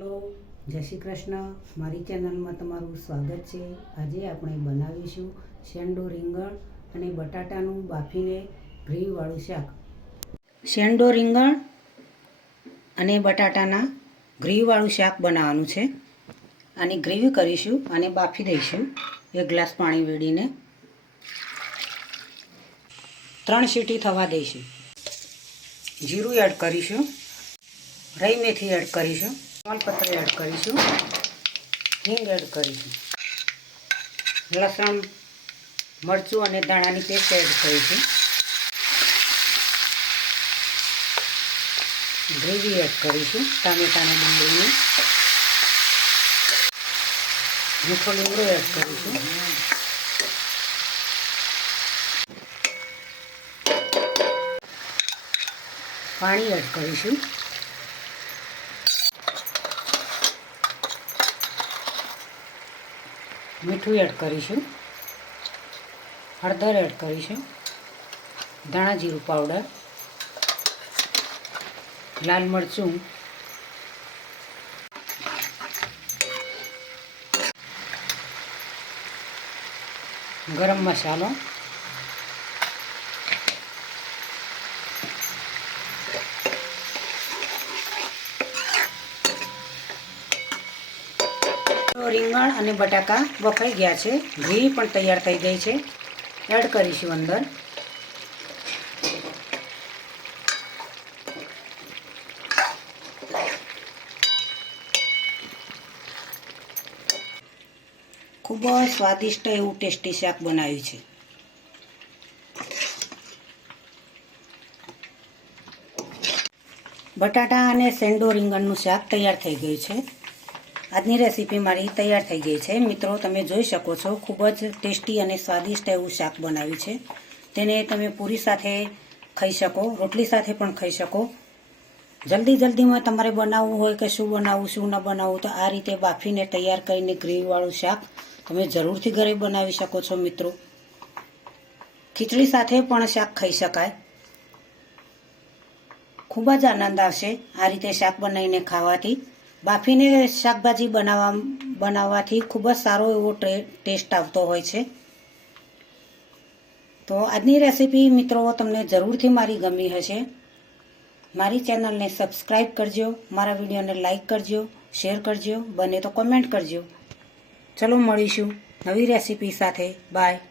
Hello, જય શ્રી કૃષ્ણ. મારી ચેનલમાં તમારું સ્વાગત છે. આજે આપણે બનાવીશું શેન્ડો રીંગણ અને બટાટાનું બાફીને ગ્રેવીવાળું શાક. શેન્ડો રીંગણ અને બટાટાના ગ્રેવીવાળું શાક બનાવવાનું છે. આની ગ્રેવી કરીશું અને બાફી દઈશું. એક ગ્લાસ પાણી વેડીને ત્રણ સીટી થવા દઈશું. જીરું એડ કરીશું. રાઈ મેથી એડ કરીશું. તલપત્ર એડ કરીશું. હિંગ એડ કરીશું. લસણ, મરચું અને ધાણાની પેસ્ટ એડ કરીશું. ગ્રેવી એડ કરીશું, ટામેટાને ડુંગળીને. મીઠો લીમડો એડ કરીશું. પાણી એડ કરીશું. મીઠું એડ કરીશું. હળદર એડ કરીશું. ધાણા જીરું પાવડર લાલ મરચું. ગરમ મસાલો. તો રીંગણ અને બટાકા બફાઈ ગયા છે. ઘી પણ તૈયાર થઈ ગઈ છે. એડ કરીશું અંદર. ખૂબ જ સ્વાદિષ્ટ એવું ટેસ્ટી શાક બનાવ્યું છે. બટાટા અને સેન્ડો રીંગણનું શાક તૈયાર થઈ ગયું છે. આજની રેસીપી મારી તૈયાર થઈ ગઈ છે. મિત્રો, તમે જોઈ શકો છો, ખૂબ જ ટેસ્ટી અને સ્વાદિષ્ટ એવું શાક બનાવ્યું છે. તેને તમે પૂરી સાથે ખાઈ શકો, રોટલી સાથે પણ ખાઈ શકો. જલ્દી જલ્દીમાં તમારે બનાવવું હોય કે શું બનાવવું, શું ન બનાવવું, તો આ રીતે બાફીને તૈયાર કરીને ગ્રેવીવાળું શાક તમે જરૂરથી ઘરે બનાવી શકો છો, મિત્રો. ખીચડી સાથે પણ શાક ખાઈ શકાય. ખૂબ જ આનંદ આવશે આ રીતે શાક બનાવીને ખાવાથી. બાફીને શાકભાજી બનાવવા બનાવવાથી ખૂબ જ સારો એવો ટેસ્ટ આવતો હોય છે. તો આજની રેસીપી મિત્રો તમને જરૂરથી મારી ગમી હશે. મારી ચેનલને સબસ્ક્રાઈબ કરજો, મારા વિડીયોને લાઈક કરજો, શેર કરજો, બને તો કોમેન્ટ કરજો. ચલો મળીશું નવી રેસીપી સાથે. બાય.